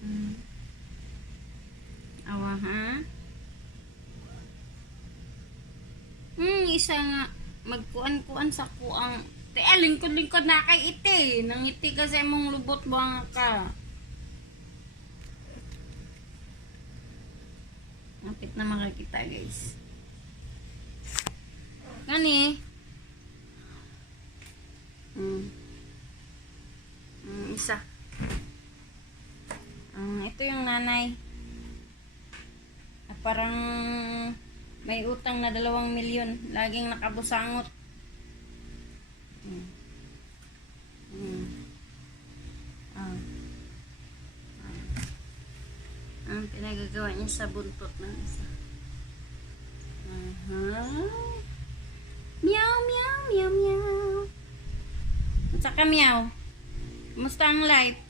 Mm. Awa ha? Isa nga magkuan-kuan sa kuang lingkod-lingkod na kay iti. Nang iti kasi mong lubot buwang ka. Napit na makakita guys. Gani. Isa. Ito yung nanay. Parang may utang na 2 milyon. Laging nakabusangot. Ang pinagagawa niya sa buntot ng isa. Meow, meow, meow, meow. At saka meow. Kumusta ang life?